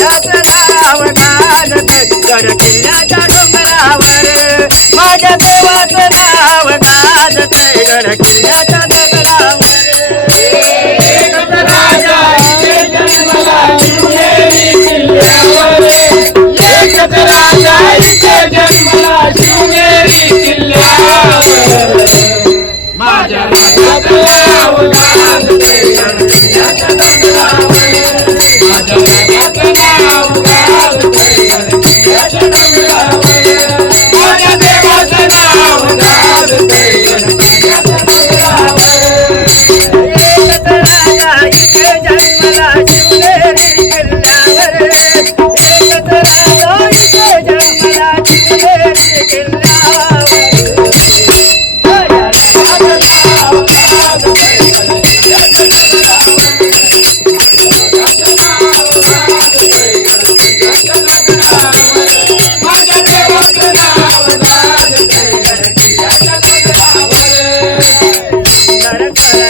माझ्याचं नाव कानते गड किल्ल्याच्या डोंगरावर माझ्या देवाचं नाव कानते गड किल्ल्याच्या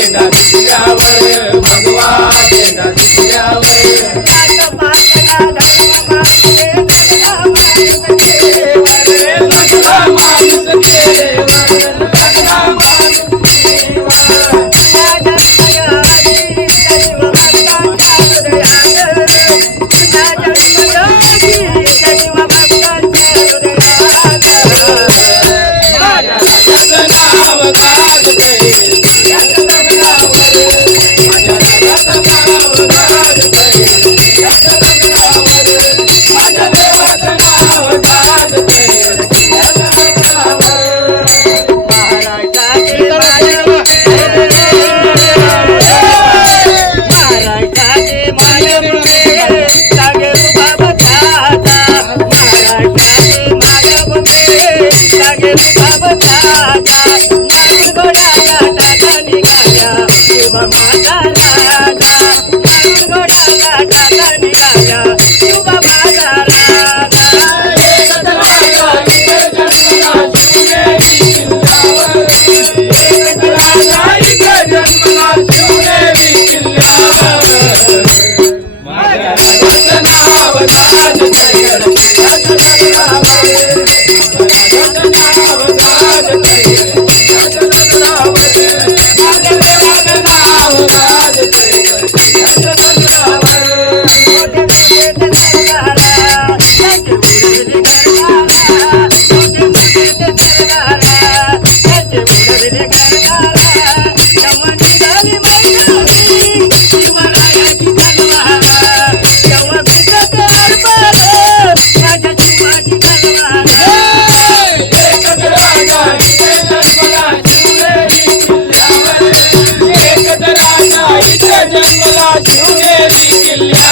देणार भगवा देणार జన్మల శివుడే దిగిల్లా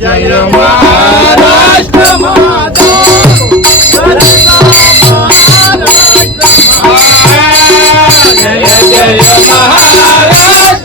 जय महाराष्ट्र माता जय जय महाराष्ट्र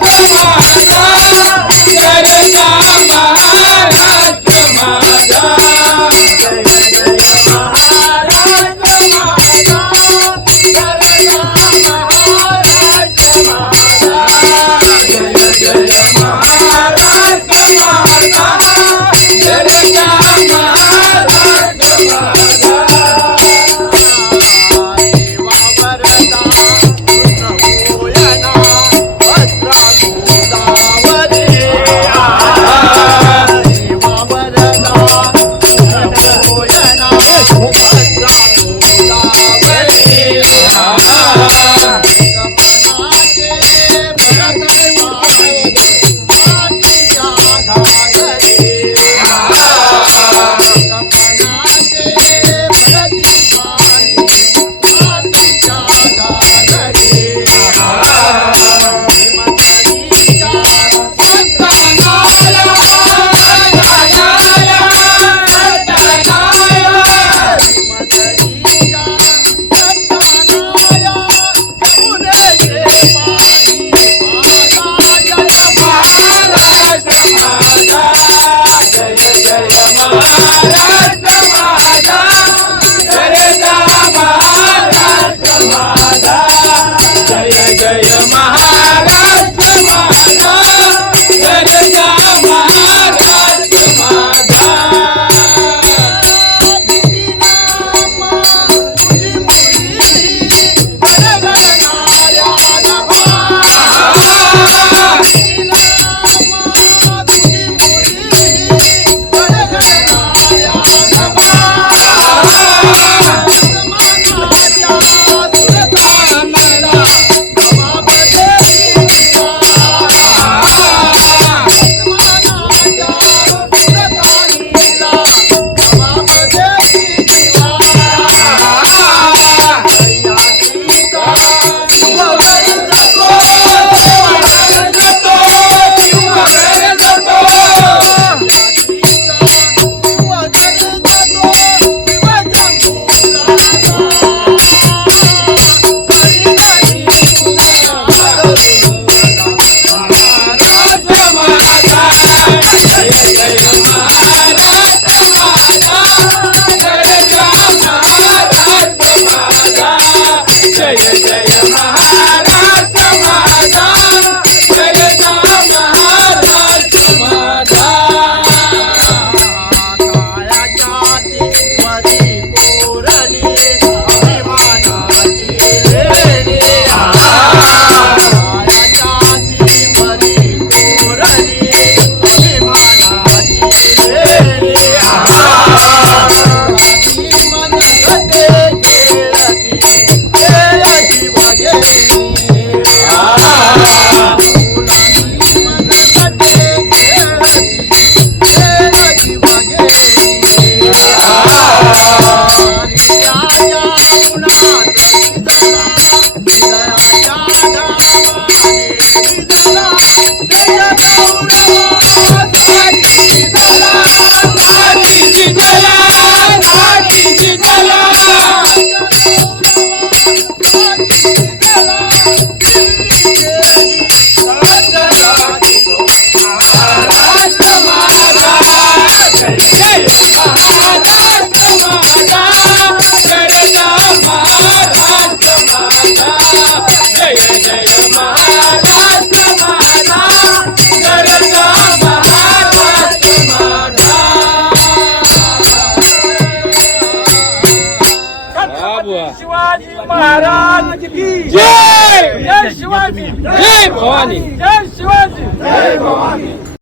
जय जय शिवाजी जय भवानी जय शिवाजी जय भवानी